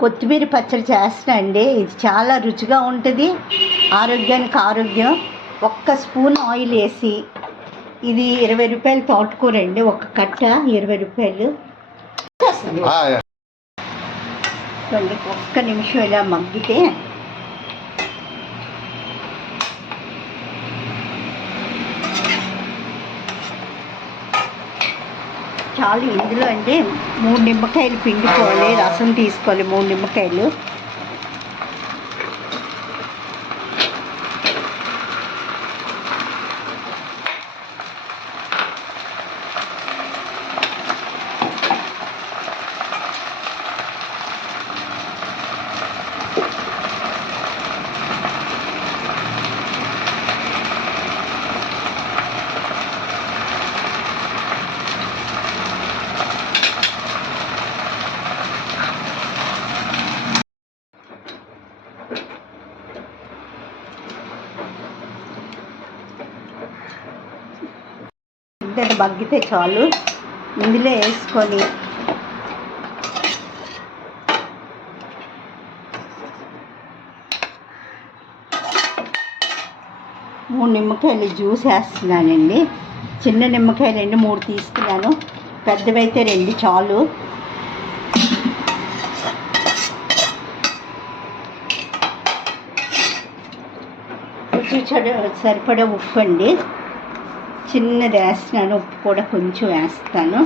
కొత్తిమీర పచ్చడి చేస్తున్నా అండి ఇది చాలా రుచిగా ఉంటుంది. ఆరోగ్యానికి ఆరోగ్యం. ఒక్క స్పూన్ ఆయిల్ వేసి ఇది ఇరవై రూపాయలు తోటకూర అండి ఒక కట్ట ఇరవై రూపాయలు. ఒక్క నిమిషం ఇలా మగ్గితే చాలు ఇందులో అంటే మూడు నిమ్మకాయలు పిండుకోవాలి రసం తీసుకోవాలి మూడు నిమ్మకాయలు. ఇంత బగ్గితే చాలు. ఇందులో వేసుకొని. మూడు నిమ్మకాయలు జ్యూస్ వేస్తున్నానండి. చిన్న నిమ్మకాయలు రెండు మూడు తీసుకున్నాను. పెద్దవైతే రెండు చాలు. రుచి సరిపడే సరిపడా ఉప్పు అండి. చిన్నది వేస్తున్నాను ఉప్పు కూడా కొంచెం వేస్తాను.